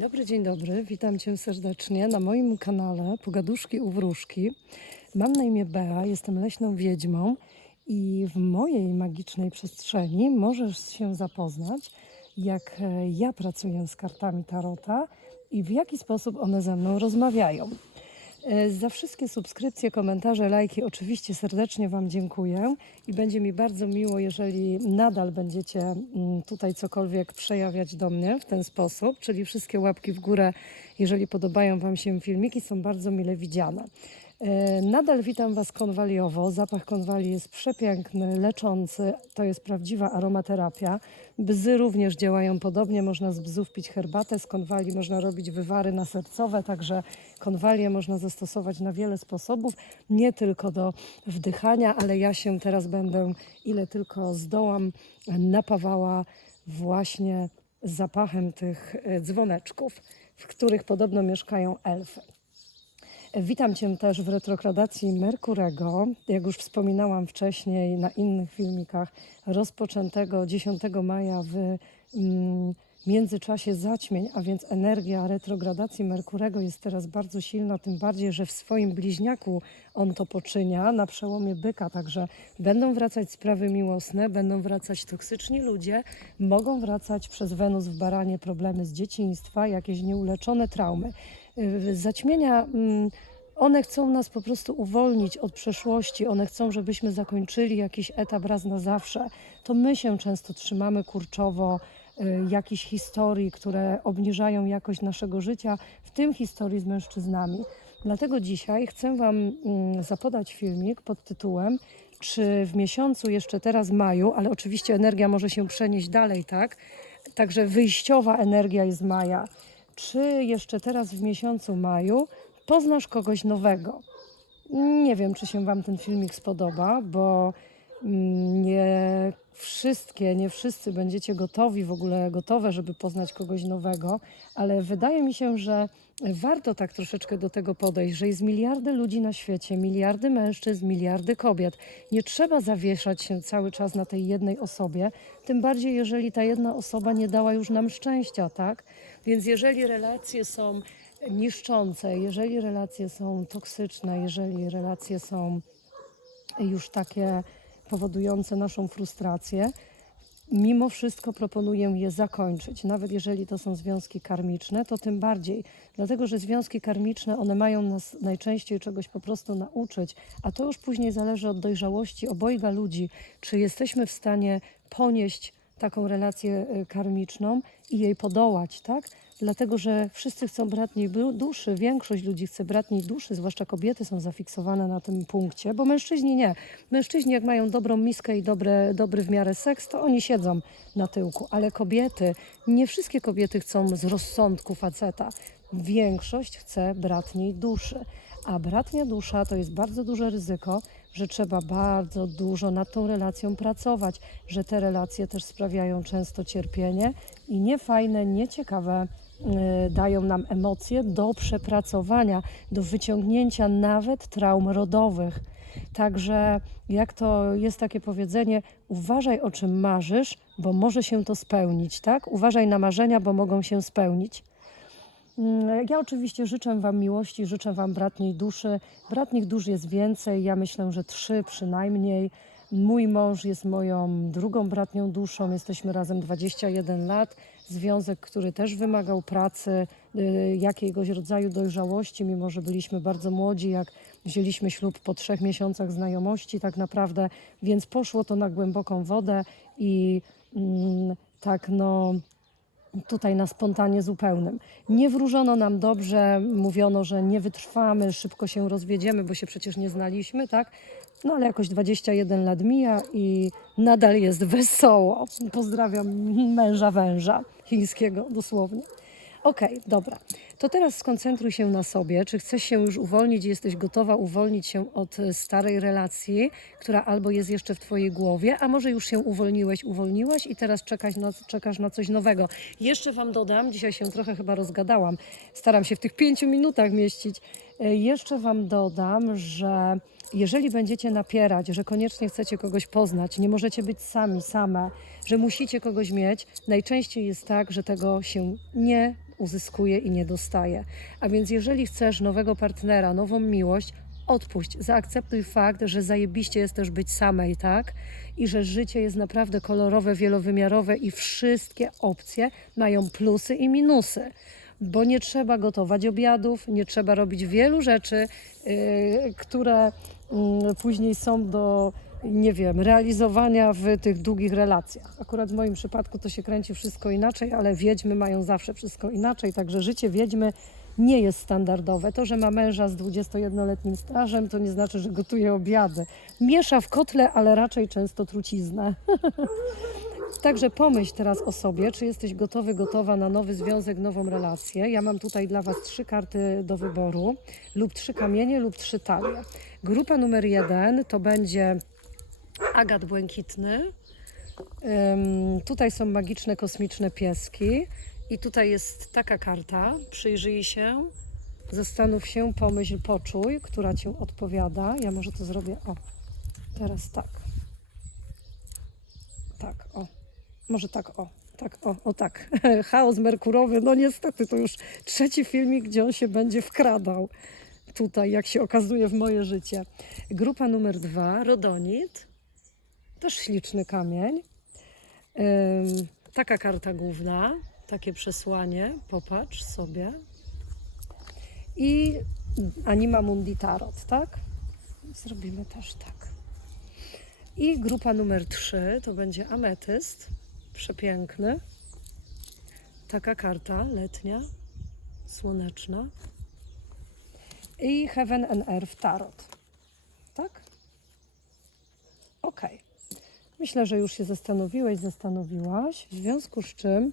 Dobry dzień dobry, witam Cię serdecznie na moim kanale Pogaduszki u Wróżki. Mam na imię Bea, jestem leśną wiedźmą i w mojej magicznej przestrzeni możesz się zapoznać, jak e, ja pracuję z kartami Tarota i w jaki sposób one ze mną rozmawiają. E, Za wszystkie subskrypcje, komentarze, lajki oczywiście serdecznie Wam dziękuję i będzie mi bardzo miło, jeżeli nadal będziecie mm, tutaj cokolwiek przejawiać do mnie w ten sposób, czyli wszystkie łapki w górę, jeżeli podobają Wam się filmiki, są bardzo mile widziane. E, Nadal witam Was konwaliowo. Zapach konwali jest przepiękny, leczący. To jest prawdziwa aromaterapia. Bzy również działają podobnie. Można z bzów pić herbatę, z konwali można robić wywary nasercowe, także konwalię można zastosować na wiele sposobów, nie tylko do wdychania, ale ja się teraz będę, ile tylko zdołam, napawała właśnie zapachem tych e, dzwoneczków, w których podobno mieszkają elfy. Witam Cię też w retrogradacji Merkurego. Jak już wspominałam wcześniej na innych filmikach, rozpoczętego 10 maja w mm, międzyczasie zaćmień, a więc energia retrogradacji Merkurego jest teraz bardzo silna, tym bardziej, że w swoim bliźniaku on to poczynia na przełomie byka, także będą wracać sprawy miłosne, będą wracać toksyczni ludzie, mogą wracać przez Wenus w baranie problemy z dzieciństwa, jakieś nieuleczone traumy. Zaćmienia mm, one chcą nas po prostu uwolnić od przeszłości, one chcą, żebyśmy zakończyli jakiś etap raz na zawsze. To my się często trzymamy kurczowo y, jakichś historii, które obniżają jakość naszego życia, w tym historii z mężczyznami. Dlatego dzisiaj chcę Wam mm, zapodać filmik pod tytułem czy w miesiącu jeszcze teraz maju, ale oczywiście energia może się przenieść dalej, tak? Także wyjściowa energia jest maja. Czy jeszcze teraz w miesiącu maju poznasz kogoś nowego? Nie wiem, czy się Wam ten filmik spodoba, bo mm, nie wszystkie, nie wszyscy będziecie gotowi, w ogóle gotowe, żeby poznać kogoś nowego, ale wydaje mi się, że warto tak troszeczkę do tego podejść, że jest miliardy ludzi na świecie, miliardy mężczyzn, miliardy kobiet. Nie trzeba zawieszać się cały czas na tej jednej osobie, tym bardziej jeżeli ta jedna osoba nie dała już nam szczęścia, tak? Więc jeżeli relacje są niszczące, jeżeli relacje są toksyczne, jeżeli relacje są już takie powodujące naszą frustrację, mimo wszystko proponuję je zakończyć. Nawet jeżeli to są związki karmiczne, to tym bardziej. Dlatego, że związki karmiczne, one mają nas najczęściej czegoś po prostu nauczyć, a to już później zależy od dojrzałości obojga ludzi, czy jesteśmy w stanie ponieść taką relację y, karmiczną i jej podołać, tak? Dlatego, że wszyscy chcą bratniej duszy, większość ludzi chce bratniej duszy, zwłaszcza kobiety są zafiksowane na tym punkcie, bo mężczyźni nie. Mężczyźni jak mają dobrą miskę i dobre, dobry w miarę seks, to oni siedzą na tyłku, ale kobiety, nie wszystkie kobiety chcą z rozsądku faceta. Większość chce bratniej duszy. A bratnia dusza to jest bardzo duże ryzyko, że trzeba bardzo dużo nad tą relacją pracować, że te relacje też sprawiają często cierpienie i niefajne, nieciekawe y, dają nam emocje do przepracowania, do wyciągnięcia nawet traum rodowych. Także, jak to jest takie powiedzenie, uważaj o czym marzysz, bo może się to spełnić, tak? Uważaj na marzenia, bo mogą się spełnić. Mm, Ja oczywiście życzę Wam miłości, życzę Wam bratniej duszy. Bratnich dusz jest więcej, ja myślę, że trzy przynajmniej. Mój mąż jest moją drugą bratnią duszą, jesteśmy razem 21 lat. Związek, który też wymagał pracy, y, jakiegoś rodzaju dojrzałości, mimo że byliśmy bardzo młodzi, jak wzięliśmy ślub po trzech miesiącach znajomości, tak naprawdę, więc poszło to na głęboką wodę i mm, tak, no tutaj na spontanie zupełnym. Nie wróżono nam dobrze, mówiono, że nie wytrwamy, szybko się rozwiedziemy, bo się przecież nie znaliśmy, tak? No ale jakoś 21 lat mija i nadal jest wesoło. Pozdrawiam męża węża chińskiego dosłownie. Okej, dobra. To teraz skoncentruj się na sobie. Czy chcesz się już uwolnić, jesteś gotowa uwolnić się od e, starej relacji, która albo jest jeszcze w Twojej głowie, a może już się uwolniłeś, uwolniłaś i teraz czekasz na, czekasz na coś nowego. Jeszcze Wam dodam, dzisiaj się trochę chyba rozgadałam, staram się w tych pięciu minutach mieścić. E, Jeszcze Wam dodam, że jeżeli będziecie napierać, że koniecznie chcecie kogoś poznać, nie możecie być sami, same, że musicie kogoś mieć, najczęściej jest tak, że tego się nie uzyskuje i nie dostaje. A więc jeżeli chcesz nowego partnera, nową miłość, odpuść, zaakceptuj fakt, że zajebiście jest też być samej, tak? I że życie jest naprawdę kolorowe, wielowymiarowe i wszystkie opcje mają plusy i minusy. Bo nie trzeba gotować obiadów, nie trzeba robić wielu rzeczy, yy, które yy, później są do, nie wiem, realizowania w tych długich relacjach. Akurat w moim przypadku to się kręci wszystko inaczej, ale wiedźmy mają zawsze wszystko inaczej, także życie wiedźmy nie jest standardowe. To, że ma męża z 21-letnim stażem, to nie znaczy, że gotuje obiady. Miesza w kotle, ale raczej często truciznę. Także pomyśl teraz o sobie, czy jesteś gotowy, gotowa na nowy związek, nową relację. Ja mam tutaj dla Was trzy karty do wyboru, lub trzy kamienie, lub trzy talie. Grupa numer jeden to będzie agat błękitny. Tutaj są magiczne, kosmiczne pieski. I tutaj jest taka karta. Przyjrzyj się, zastanów się, pomyśl, poczuj, która Ci odpowiada. Ja może to zrobię, o, teraz tak. Tak, o. Może tak, o. Tak, o, o tak. Chaos merkurowy. No niestety, to już trzeci filmik, gdzie on się będzie wkradał. Tutaj, jak się okazuje, w moje życie. Grupa numer dwa, rodonit. Też śliczny kamień. Taka karta główna, takie przesłanie. Popatrz sobie. I Anima Mundi Tarot, tak? Zrobimy też tak. I grupa numer 3 to będzie ametyst. Przepiękny. Taka karta letnia, słoneczna. I Heaven and Earth Tarot. Tak? Ok. Myślę, że już się zastanowiłeś, zastanowiłaś. W związku z czym,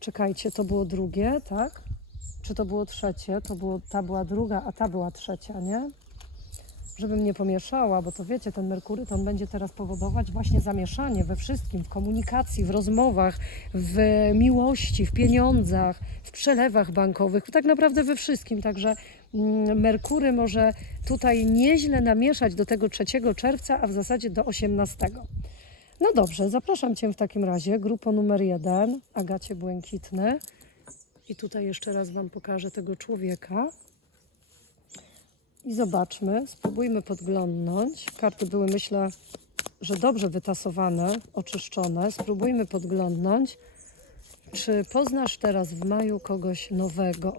czekajcie, to było drugie, tak? Czy to było trzecie? To było, ta była druga, a ta była trzecia, nie? żebym nie pomieszała, bo to wiecie, ten Merkury to on będzie teraz powodować właśnie zamieszanie we wszystkim, w komunikacji, w rozmowach, w miłości, w pieniądzach, w przelewach bankowych, tak naprawdę we wszystkim. Także Merkury może tutaj nieźle namieszać do tego 3 czerwca, a w zasadzie do 18. No dobrze, zapraszam Cię w takim razie, grupo numer jeden, Agacie Błękitny. I tutaj jeszcze raz Wam pokażę tego człowieka. I zobaczmy, spróbujmy podglądnąć. Karty były, myślę, że dobrze wytasowane, oczyszczone. Spróbujmy podglądnąć, czy poznasz teraz w maju kogoś nowego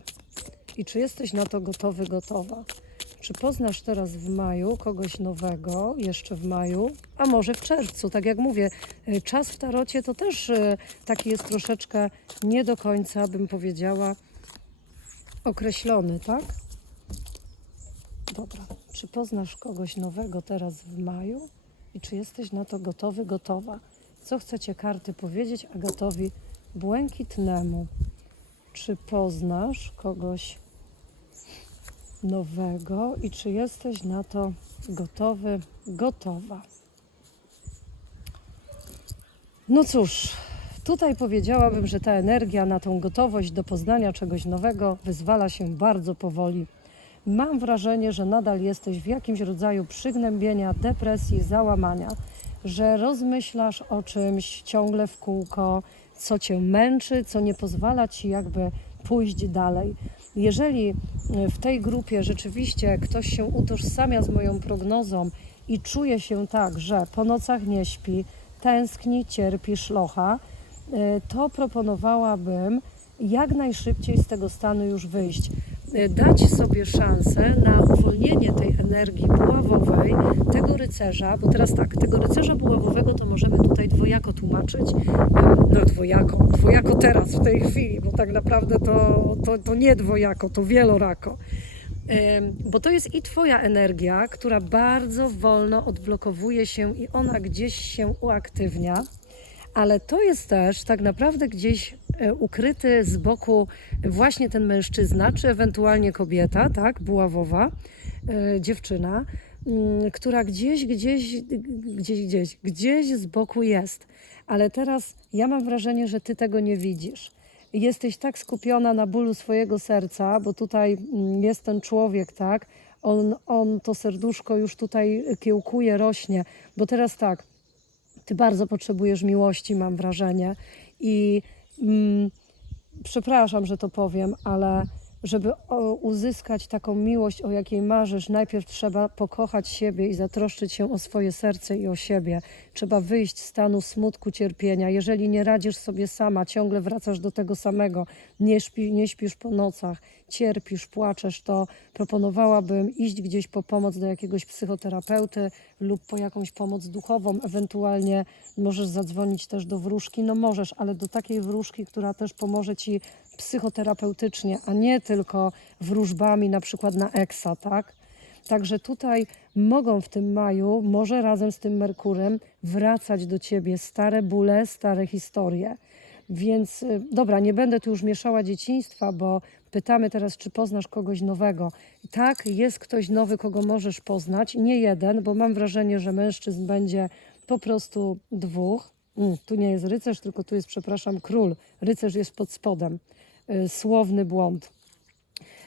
i czy jesteś na to gotowy, gotowa. Czy poznasz teraz w maju kogoś nowego, jeszcze w maju, a może w czerwcu? Tak jak mówię, y, czas w tarocie to też y, taki jest troszeczkę nie do końca, bym powiedziała, określony, tak? Dobra, czy poznasz kogoś nowego teraz w maju i czy jesteś na to gotowy, gotowa? Co chcecie karty powiedzieć Agatowi Błękitnemu? Czy poznasz kogoś nowego i czy jesteś na to gotowy, gotowa? No cóż, tutaj powiedziałabym, że ta energia na tą gotowość do poznania czegoś nowego wyzwala się bardzo powoli mam wrażenie, że nadal jesteś w jakimś rodzaju przygnębienia, depresji, załamania, że rozmyślasz o czymś ciągle w kółko, co cię męczy, co nie pozwala ci jakby pójść dalej. Jeżeli w tej grupie rzeczywiście ktoś się utożsamia z moją prognozą i czuje się tak, że po nocach nie śpi, tęskni, cierpi, szlocha, y, to proponowałabym jak najszybciej z tego stanu już wyjść. Dać sobie szansę na uwolnienie tej energii buławowej, tego rycerza, bo teraz tak, tego rycerza buławowego to możemy tutaj dwojako tłumaczyć, no dwojako, dwojako teraz, w tej chwili, bo tak naprawdę to, to, to nie dwojako, to wielorako. Bo to jest i Twoja energia, która bardzo wolno odblokowuje się i ona gdzieś się uaktywnia, ale to jest też tak naprawdę gdzieś E, ukryty z boku właśnie ten mężczyzna, czy ewentualnie kobieta, tak, buławowa, e, dziewczyna, mm, która gdzieś, gdzieś, gdzieś, gdzieś, gdzieś z boku jest. Ale teraz ja mam wrażenie, że ty tego nie widzisz. Jesteś tak skupiona na bólu swojego serca, bo tutaj mm, jest ten człowiek, tak, on, on to serduszko już tutaj kiełkuje, rośnie, bo teraz tak, ty bardzo potrzebujesz miłości, mam wrażenie. I mm, przepraszam, że to powiem, ale żeby uzyskać taką miłość, o jakiej marzysz, najpierw trzeba pokochać siebie i zatroszczyć się o swoje serce i o siebie. Trzeba wyjść z stanu smutku, cierpienia. Jeżeli nie radzisz sobie sama, ciągle wracasz do tego samego, nie, śpi, nie śpisz po nocach, cierpisz, płaczesz, to proponowałabym iść gdzieś po pomoc do jakiegoś psychoterapeuty lub po jakąś pomoc duchową. Ewentualnie możesz zadzwonić też do wróżki. No możesz, ale do takiej wróżki, która też pomoże ci psychoterapeutycznie, a nie tylko wróżbami na przykład na EXA, tak? Także tutaj mogą w tym maju, może razem z tym Merkurem, wracać do ciebie stare bóle, stare historie. Więc y, dobra, nie będę tu już mieszała dzieciństwa, bo pytamy teraz, czy poznasz kogoś nowego. Tak, jest ktoś nowy, kogo możesz poznać, nie jeden, bo mam wrażenie, że mężczyzn będzie po prostu dwóch. Mm, tu nie jest rycerz, tylko tu jest, przepraszam, król. Rycerz jest pod spodem. Y, Słowny błąd.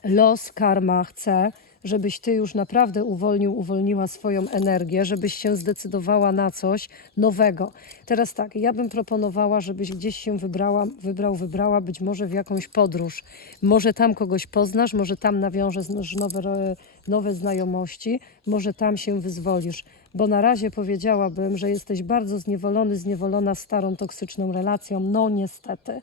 Los, karma chce, żebyś ty już naprawdę uwolnił, uwolniła swoją energię, żebyś się zdecydowała na coś nowego. Teraz tak, ja bym proponowała, żebyś gdzieś się wybrała, wybrał, wybrała, być może w jakąś podróż. Może tam kogoś poznasz, może tam nawiążesz nowe, ro- nowe znajomości, może tam się wyzwolisz. Bo na razie powiedziałabym, że jesteś bardzo zniewolony, zniewolona starą, toksyczną relacją. No niestety.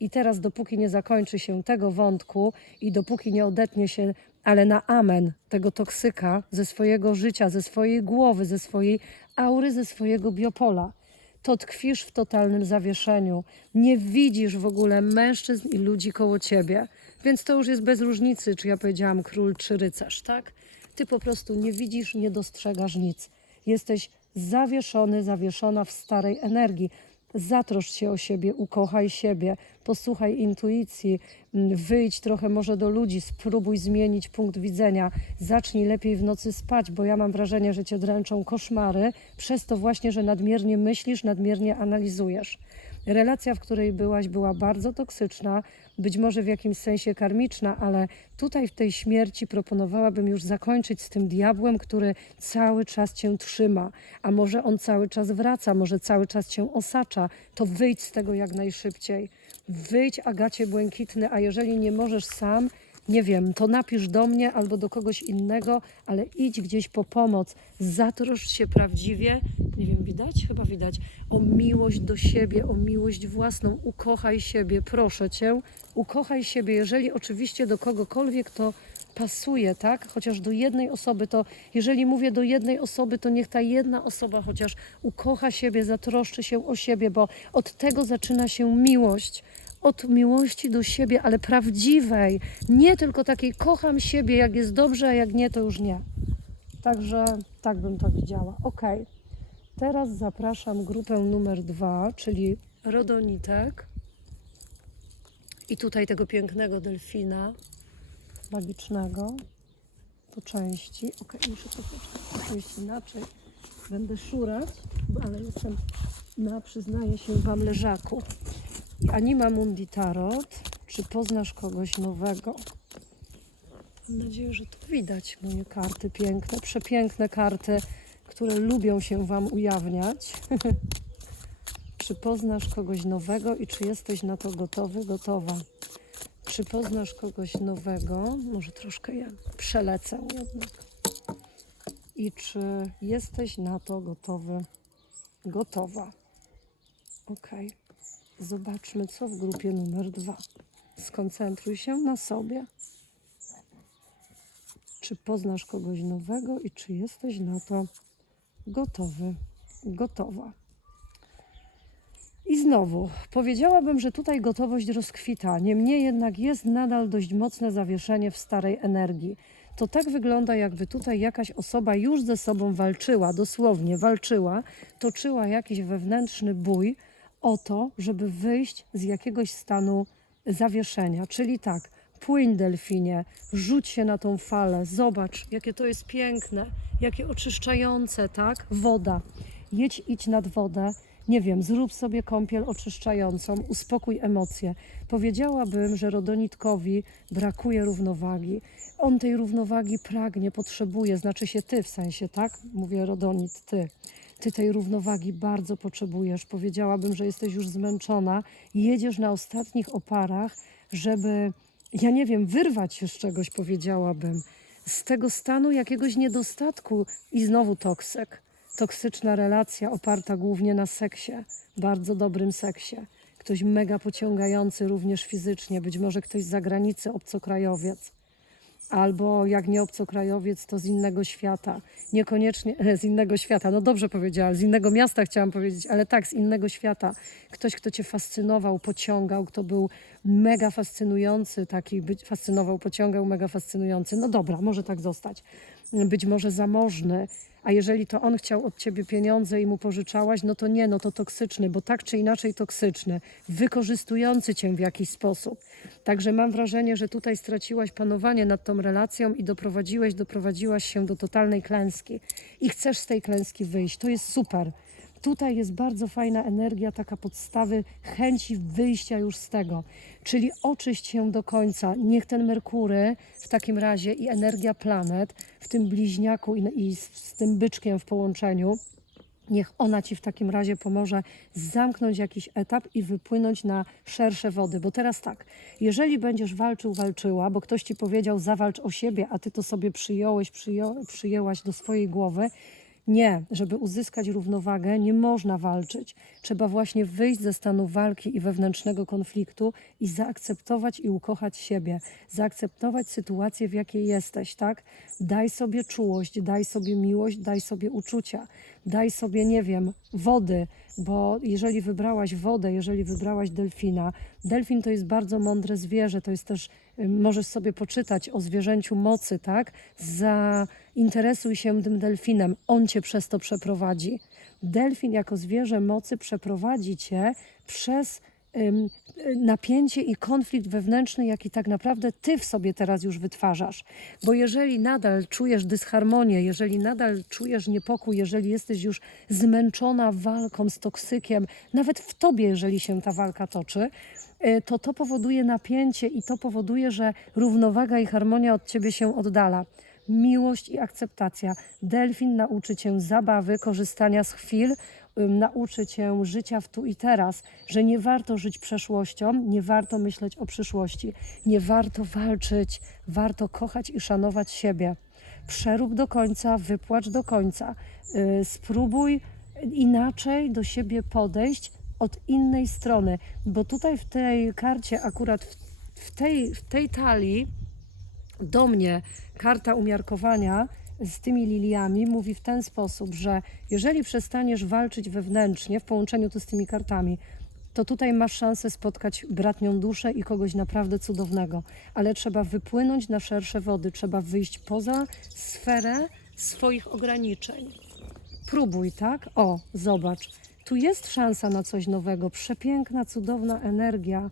I teraz, dopóki nie zakończy się tego wątku i dopóki nie odetnie się, ale na amen tego toksyka ze swojego życia, ze swojej głowy, ze swojej aury, ze swojego biopola, to tkwisz w totalnym zawieszeniu. Nie widzisz w ogóle mężczyzn i ludzi koło ciebie. Więc to już jest bez różnicy, czy ja powiedziałam król, czy rycerz, tak? Ty po prostu nie widzisz, nie dostrzegasz nic. Jesteś zawieszony, zawieszona w starej energii. Zatroszcz się o siebie, ukochaj siebie, posłuchaj intuicji, mm, wyjdź trochę może do ludzi, spróbuj zmienić punkt widzenia, zacznij lepiej w nocy spać, bo ja mam wrażenie, że cię dręczą koszmary, przez to właśnie, że nadmiernie myślisz, nadmiernie analizujesz. Relacja, w której byłaś, była bardzo toksyczna, być może w jakimś sensie karmiczna, ale tutaj w tej śmierci proponowałabym już zakończyć z tym diabłem, który cały czas cię trzyma, a może on cały czas wraca, może cały czas cię osacza, to wyjdź z tego jak najszybciej. Wyjdź, Agacie Błękitny, a jeżeli nie możesz sam, nie wiem, to napisz do mnie albo do kogoś innego, ale idź gdzieś po pomoc. Zatroszcz się prawdziwie, nie wiem, widać? Chyba widać, o miłość do siebie, o miłość własną. Ukochaj siebie, proszę cię, ukochaj siebie. Jeżeli oczywiście do kogokolwiek to pasuje, tak? Chociaż do jednej osoby, to jeżeli mówię do jednej osoby, to niech ta jedna osoba chociaż ukocha siebie, zatroszczy się o siebie, bo od tego zaczyna się miłość od miłości do siebie, ale prawdziwej. Nie tylko takiej kocham siebie, jak jest dobrze, a jak nie, to już nie. Także tak bym to widziała. Ok. Teraz zapraszam grupę numer dwa, czyli rodonitek. I tutaj tego pięknego delfina magicznego po części. Ok, muszę to przejść inaczej. Będę szurać, ale jestem na, przyznaję się Wam, leżaku. Anima Mundi Tarot. Czy poznasz kogoś nowego? Mam nadzieję, że to widać. Moje karty piękne, przepiękne karty, które lubią się Wam ujawniać. czy poznasz kogoś nowego i czy jesteś na to gotowy, gotowa? Czy poznasz kogoś nowego? Może troszkę ja przelecę jednak. I czy jesteś na to gotowy, gotowa? Okej. Zobaczmy, co w grupie numer dwa. Skoncentruj się na sobie. Czy poznasz kogoś nowego i czy jesteś na to gotowy, gotowa? I znowu, powiedziałabym, że tutaj gotowość rozkwita. Niemniej jednak jest nadal dość mocne zawieszenie w starej energii. To tak wygląda, jakby tutaj jakaś osoba już ze sobą walczyła, dosłownie walczyła, toczyła jakiś wewnętrzny bój o to, żeby wyjść z jakiegoś stanu zawieszenia. Czyli tak, płyń delfinie, rzuć się na tą falę, zobacz, jakie to jest piękne, jakie oczyszczające, tak? Woda. Jedź, idź nad wodę nie wiem, zrób sobie kąpiel oczyszczającą, uspokój emocje. Powiedziałabym, że rodonitkowi brakuje równowagi. On tej równowagi pragnie, potrzebuje, znaczy się ty w sensie, tak? Mówię rodonit, ty. Ty tej równowagi bardzo potrzebujesz. Powiedziałabym, że jesteś już zmęczona. Jedziesz na ostatnich oparach, żeby, ja nie wiem, wyrwać się z czegoś, powiedziałabym. Z tego stanu jakiegoś niedostatku i znowu toksyk. Toksyczna relacja oparta głównie na seksie, bardzo dobrym seksie. Ktoś mega pociągający również fizycznie, być może ktoś z zagranicy, obcokrajowiec albo jak nie obcokrajowiec, to z innego świata. Niekoniecznie z innego świata, no dobrze powiedziałam, z innego miasta chciałam powiedzieć, ale tak, z innego świata. Ktoś, kto cię fascynował, pociągał, kto był mega fascynujący, taki być, fascynował, pociągał, mega fascynujący. No dobra, może tak zostać. Być może zamożny, a jeżeli to on chciał od ciebie pieniądze i mu pożyczałaś, no to nie, no to toksyczny, bo tak czy inaczej toksyczny, wykorzystujący cię w jakiś sposób. Także mam wrażenie, że tutaj straciłaś panowanie nad tą relacją i doprowadziłeś, doprowadziłaś się do totalnej klęski i chcesz z tej klęski wyjść. To jest super. Tutaj jest bardzo fajna energia, taka podstawy chęci wyjścia już z tego. Czyli oczyść się do końca. Niech ten Merkury w takim razie i energia planet w tym bliźniaku i, i z, z tym byczkiem w połączeniu, Niech ona ci w takim razie pomoże zamknąć jakiś etap i wypłynąć na szersze wody. Bo teraz tak, jeżeli będziesz walczył, walczyła, bo ktoś ci powiedział, zawalcz o siebie, a ty to sobie przyjąłeś, przyją, przyjęłaś do swojej głowy. Nie, żeby uzyskać równowagę, nie można walczyć. Trzeba właśnie wyjść ze stanu walki i wewnętrznego konfliktu i zaakceptować i ukochać siebie, zaakceptować sytuację, w jakiej jesteś, tak? Daj sobie czułość, daj sobie miłość, daj sobie uczucia, daj sobie, nie wiem, wody, bo jeżeli wybrałaś wodę, jeżeli wybrałaś delfina, delfin to jest bardzo mądre zwierzę, to jest też, y, możesz sobie poczytać o zwierzęciu mocy, tak? Zainteresuj się tym delfinem, on cię przez to przeprowadzi. Delfin jako zwierzę mocy przeprowadzi cię przez napięcie i konflikt wewnętrzny, jaki tak naprawdę ty w sobie teraz już wytwarzasz. Bo jeżeli nadal czujesz dysharmonię, jeżeli nadal czujesz niepokój, jeżeli jesteś już zmęczona walką z toksykiem, nawet w tobie, jeżeli się ta walka toczy, y, to to powoduje napięcie i to powoduje, że równowaga i harmonia od ciebie się oddala. Miłość i akceptacja. Delfin nauczy cię zabawy, korzystania z chwil, nauczy cię życia w tu i teraz, że nie warto żyć przeszłością, nie warto myśleć o przyszłości, nie warto walczyć, warto kochać i szanować siebie. Przerób do końca, wypłacz do końca. Yy, spróbuj inaczej do siebie podejść od innej strony, bo tutaj w tej karcie, akurat w, w, tej, w tej talii, do mnie karta umiarkowania z tymi liliami mówi w ten sposób, że jeżeli przestaniesz walczyć wewnętrznie w połączeniu to z tymi kartami, to tutaj masz szansę spotkać bratnią duszę i kogoś naprawdę cudownego, ale trzeba wypłynąć na szersze wody, trzeba wyjść poza sferę swoich ograniczeń. Próbuj, tak? O, zobacz. Tu jest szansa na coś nowego, przepiękna, cudowna energia,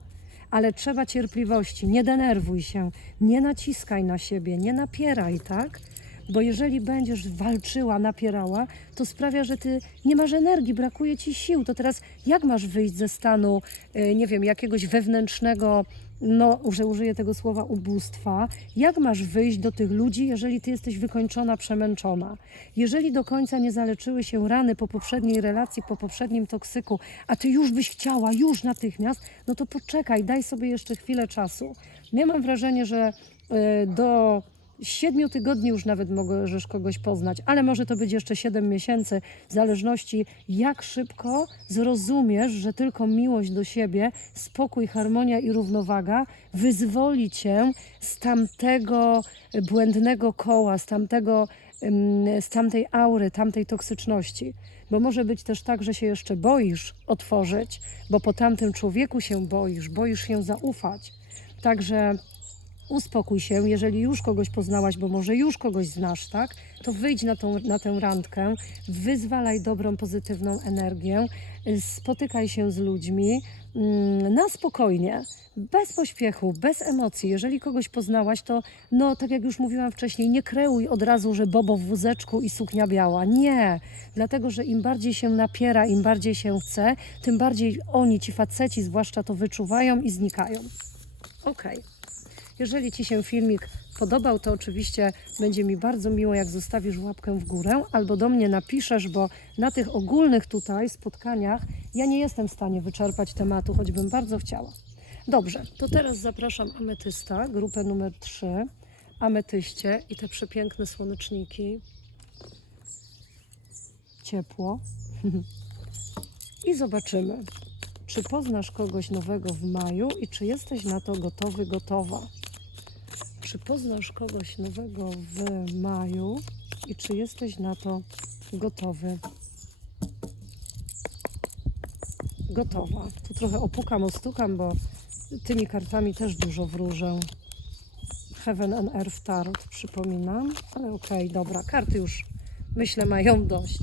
ale trzeba cierpliwości. Nie denerwuj się, nie naciskaj na siebie, nie napieraj, tak? Bo jeżeli będziesz walczyła, napierała, to sprawia, że ty nie masz energii, brakuje ci sił. To teraz jak masz wyjść ze stanu, y, nie wiem, jakiegoś wewnętrznego, no, że użyję tego słowa ubóstwa? Jak masz wyjść do tych ludzi, jeżeli ty jesteś wykończona, przemęczona? Jeżeli do końca nie zaleczyły się rany po poprzedniej relacji, po poprzednim toksyku, a ty już byś chciała, już natychmiast, no to poczekaj, daj sobie jeszcze chwilę czasu. Ja mam wrażenie, że y, do siedmiu tygodni już nawet możesz kogoś poznać, ale może to być jeszcze siedem miesięcy, w zależności jak szybko zrozumiesz, że tylko miłość do siebie, spokój, harmonia i równowaga wyzwoli cię z tamtego błędnego koła, z tamtego z tamtej aury, tamtej toksyczności. Bo może być też tak, że się jeszcze boisz otworzyć, bo po tamtym człowieku się boisz, boisz się zaufać. Także uspokój się, jeżeli już kogoś poznałaś, bo może już kogoś znasz, tak? To wyjdź na, tą, na tę randkę, wyzwalaj dobrą, pozytywną energię, spotykaj się z ludźmi mm, na spokojnie, bez pośpiechu, bez emocji. Jeżeli kogoś poznałaś, to no, tak jak już mówiłam wcześniej, nie kreuj od razu, że bobo w wózeczku i suknia biała. Nie, dlatego, że im bardziej się napiera, im bardziej się chce, tym bardziej oni, ci faceci zwłaszcza to wyczuwają i znikają. Okej. Jeżeli Ci się filmik podobał, to oczywiście będzie mi bardzo miło, jak zostawisz łapkę w górę albo do mnie napiszesz, bo na tych ogólnych tutaj spotkaniach ja nie jestem w stanie wyczerpać tematu, choćbym bardzo chciała. Dobrze, to teraz zapraszam ametysta, grupę numer 3, ametyście i te przepiękne słoneczniki. Ciepło. I zobaczymy, czy poznasz kogoś nowego w maju i czy jesteś na to gotowy, gotowa. Czy poznasz kogoś nowego w maju i czy jesteś na to gotowy, gotowa. Tu trochę opukam, ostukam, bo tymi kartami też dużo wróżę. Heaven and Earth Tarot, przypominam. Ale okej, dobra, karty już myślę mają dość.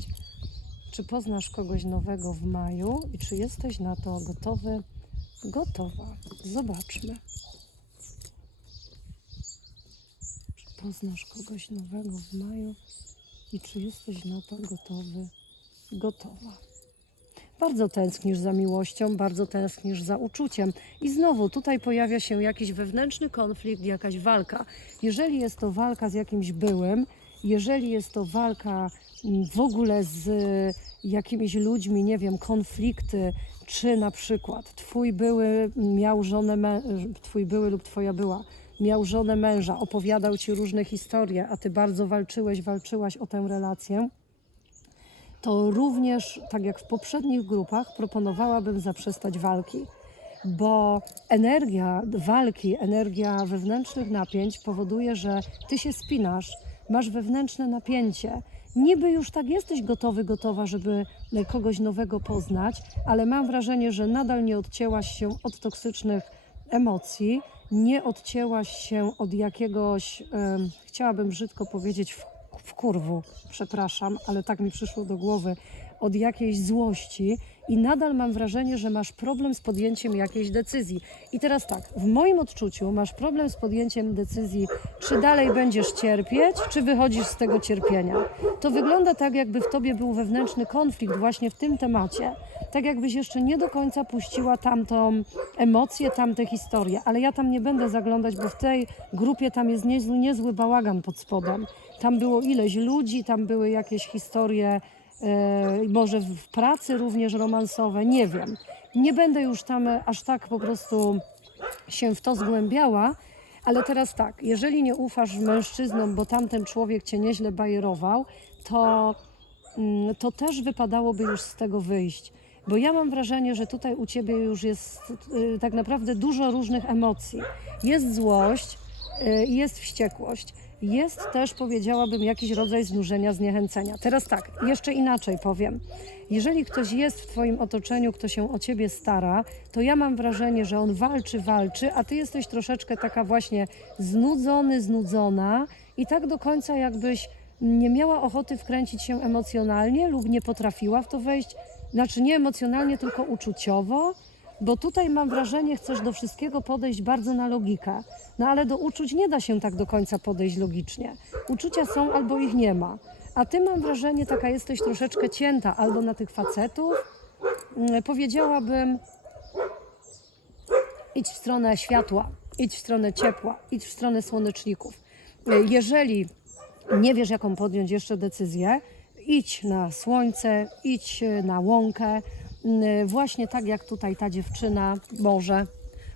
Czy poznasz kogoś nowego w maju i czy jesteś na to gotowy, gotowa? Zobaczmy. Czy poznasz kogoś nowego w maju i czy jesteś na to gotowy, gotowa? Bardzo tęsknisz za miłością, bardzo tęsknisz za uczuciem. I znowu tutaj pojawia się jakiś wewnętrzny konflikt, jakaś walka. Jeżeli jest to walka z jakimś byłym, jeżeli jest to walka mm, w ogóle z y, jakimiś ludźmi, nie wiem, konflikty, czy na przykład twój były miał żonę, mę- twój były lub twoja była miał żonę męża, opowiadał ci różne historie, a ty bardzo walczyłeś, walczyłaś o tę relację, to również, tak jak w poprzednich grupach, proponowałabym zaprzestać walki, bo energia walki, energia wewnętrznych napięć powoduje, że ty się spinasz, masz wewnętrzne napięcie. Niby już tak jesteś gotowy, gotowa, żeby kogoś nowego poznać, ale mam wrażenie, że nadal nie odcięłaś się od toksycznych emocji, nie odcięłaś się od jakiegoś, em, chciałabym brzydko powiedzieć, w, w kurwu, przepraszam, ale tak mi przyszło do głowy, od jakiejś złości i nadal mam wrażenie, że masz problem z podjęciem jakiejś decyzji. I teraz tak, w moim odczuciu masz problem z podjęciem decyzji, czy dalej będziesz cierpieć, czy wychodzisz z tego cierpienia. To wygląda tak, jakby w tobie był wewnętrzny konflikt właśnie w tym temacie. Tak jakbyś jeszcze nie do końca puściła tamtą emocję, tamte historie. Ale ja tam nie będę zaglądać, bo w tej grupie tam jest niezły, niezły bałagan pod spodem. Tam było ileś ludzi, tam były jakieś historie może w pracy również romansowe, nie wiem. Nie będę już tam aż tak po prostu się w to zgłębiała, ale teraz tak, jeżeli nie ufasz mężczyznom, bo tamten człowiek cię nieźle bajerował, to, mm, to też wypadałoby już z tego wyjść. Bo ja mam wrażenie, że tutaj u ciebie już jest y, tak naprawdę dużo różnych emocji. Jest złość, y, jest wściekłość. Jest też, powiedziałabym, jakiś rodzaj znużenia, zniechęcenia. Teraz tak, jeszcze inaczej powiem. Jeżeli ktoś jest w Twoim otoczeniu, kto się o Ciebie stara, to ja mam wrażenie, że on walczy, walczy, a Ty jesteś troszeczkę taka właśnie znudzony, znudzona i tak do końca jakbyś nie miała ochoty wkręcić się emocjonalnie lub nie potrafiła w to wejść, znaczy nie emocjonalnie, tylko uczuciowo, bo tutaj mam wrażenie, chcesz do wszystkiego podejść bardzo na logikę. No ale do uczuć nie da się tak do końca podejść logicznie. Uczucia są albo ich nie ma. A ty mam wrażenie, taka jesteś troszeczkę cięta albo na tych facetów. Mm, Powiedziałabym, idź w stronę światła, idź w stronę ciepła, idź w stronę słoneczników. Jeżeli nie wiesz, jaką podjąć jeszcze decyzję, idź na słońce, idź na łąkę, właśnie tak jak tutaj ta dziewczyna może.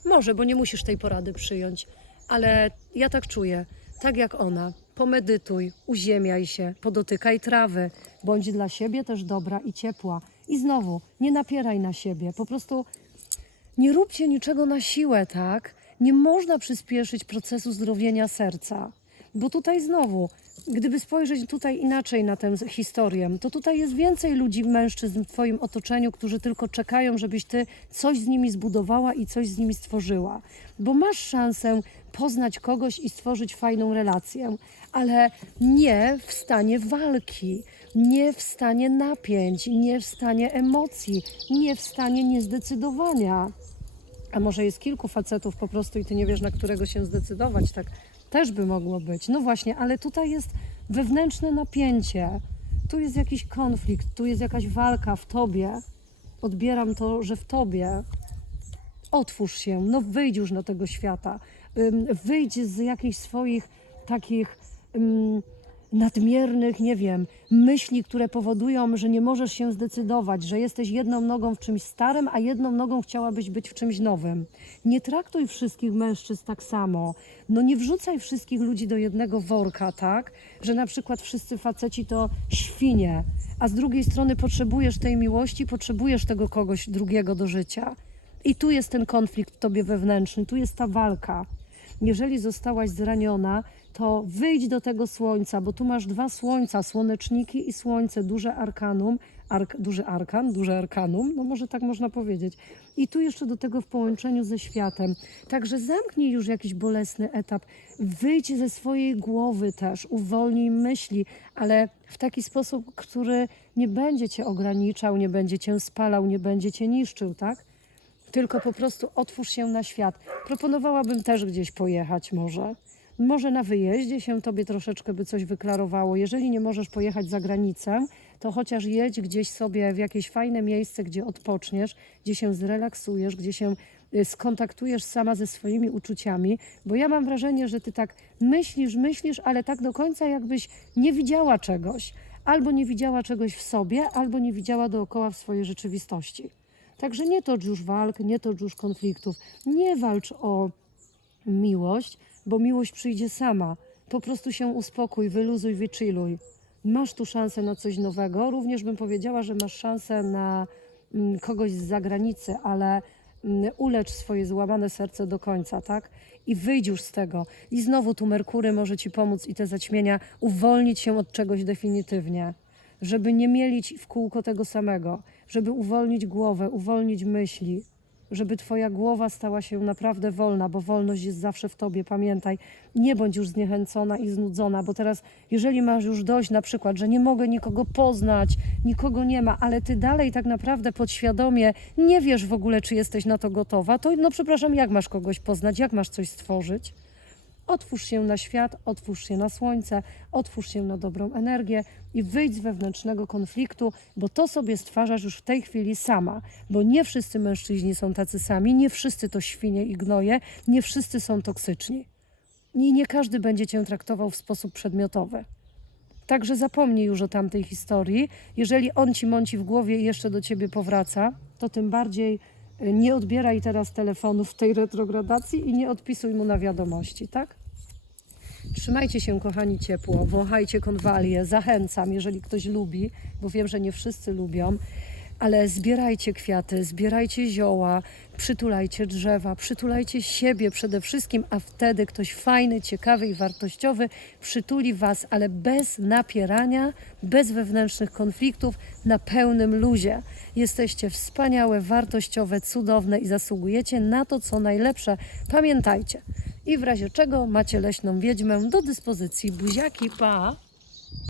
Może, bo nie musisz tej porady przyjąć, ale ja tak czuję, tak jak ona. Pomedytuj, uziemiaj się, podotykaj trawy, bądź dla siebie też dobra i ciepła. I znowu, nie napieraj na siebie, po prostu nie róbcie niczego na siłę, tak? Nie można przyspieszyć procesu zdrowienia serca. Bo tutaj znowu, gdyby spojrzeć tutaj inaczej na tę historię, to tutaj jest więcej ludzi, mężczyzn w Twoim otoczeniu, którzy tylko czekają, żebyś Ty coś z nimi zbudowała i coś z nimi stworzyła. Bo masz szansę poznać kogoś i stworzyć fajną relację, ale nie w stanie walki, nie w stanie napięć, nie w stanie emocji, nie w stanie niezdecydowania. A może jest kilku facetów po prostu i ty nie wiesz, na którego się zdecydować, tak też by mogło być. No właśnie, ale tutaj jest wewnętrzne napięcie, tu jest jakiś konflikt, tu jest jakaś walka w tobie. Odbieram to, że w tobie. Otwórz się, no wyjdź już na tego świata. Wyjdź z jakichś swoich takich nadmiernych, nie wiem, myśli, które powodują, że nie możesz się zdecydować, że jesteś jedną nogą w czymś starym, a jedną nogą chciałabyś być w czymś nowym. Nie traktuj wszystkich mężczyzn tak samo. No nie wrzucaj wszystkich ludzi do jednego worka, tak? Że na przykład wszyscy faceci to świnie, a z drugiej strony potrzebujesz tej miłości, potrzebujesz tego kogoś drugiego do życia. I tu jest ten konflikt w tobie wewnętrzny, tu jest ta walka. Jeżeli zostałaś zraniona, to wyjdź do tego słońca, bo tu masz dwa słońca, słoneczniki i słońce, duże arkanum, ark, duży arkan, duże arkanum, no może tak można powiedzieć. I tu jeszcze do tego w połączeniu ze światem. Także zamknij już jakiś bolesny etap, wyjdź ze swojej głowy też, uwolnij myśli, ale w taki sposób, który nie będzie cię ograniczał, nie będzie cię spalał, nie będzie cię niszczył, tak? tylko po prostu otwórz się na świat. Proponowałabym też gdzieś pojechać może. Może na wyjeździe się tobie troszeczkę by coś wyklarowało. Jeżeli nie możesz pojechać za granicę, to chociaż jedź gdzieś sobie w jakieś fajne miejsce, gdzie odpoczniesz, gdzie się zrelaksujesz, gdzie się y, skontaktujesz sama ze swoimi uczuciami, bo ja mam wrażenie, że ty tak myślisz, myślisz, ale tak do końca jakbyś nie widziała czegoś. Albo nie widziała czegoś w sobie, albo nie widziała dookoła w swojej rzeczywistości. Także nie tocz już walk, nie tocz już konfliktów. Nie walcz o miłość, bo miłość przyjdzie sama. Po prostu się uspokój, wyluzuj, wychilluj. Masz tu szansę na coś nowego. Również bym powiedziała, że masz szansę na mm, kogoś z zagranicy, ale mm, ulecz swoje złamane serce do końca, tak? I wyjdź już z tego. I znowu tu Merkury może Ci pomóc i te zaćmienia uwolnić się od czegoś definitywnie żeby nie mielić w kółko tego samego, żeby uwolnić głowę, uwolnić myśli, żeby Twoja głowa stała się naprawdę wolna, bo wolność jest zawsze w Tobie, pamiętaj. Nie bądź już zniechęcona i znudzona, bo teraz, jeżeli masz już dość na przykład, że nie mogę nikogo poznać, nikogo nie ma, ale Ty dalej tak naprawdę podświadomie nie wiesz w ogóle, czy jesteś na to gotowa, to no przepraszam, jak masz kogoś poznać, jak masz coś stworzyć? Otwórz się na świat, otwórz się na słońce, otwórz się na dobrą energię i wyjdź z wewnętrznego konfliktu, bo to sobie stwarzasz już w tej chwili sama. Bo nie wszyscy mężczyźni są tacy sami, nie wszyscy to świnie i gnoje, nie wszyscy są toksyczni. I nie każdy będzie cię traktował w sposób przedmiotowy. Także zapomnij już o tamtej historii. Jeżeli on ci mąci w głowie i jeszcze do ciebie powraca, to tym bardziej nie odbieraj teraz telefonu w tej retrogradacji i nie odpisuj mu na wiadomości, tak? Trzymajcie się, kochani, ciepło, wąchajcie konwalie, zachęcam, jeżeli ktoś lubi, bo wiem, że nie wszyscy lubią, ale zbierajcie kwiaty, zbierajcie zioła, przytulajcie drzewa, przytulajcie siebie przede wszystkim, a wtedy ktoś fajny, ciekawy i wartościowy przytuli Was, ale bez napierania, bez wewnętrznych konfliktów, na pełnym luzie. Jesteście wspaniałe, wartościowe, cudowne i zasługujecie na to, co najlepsze. Pamiętajcie. I w razie czego macie leśną wiedźmę do dyspozycji. Buziaki, pa!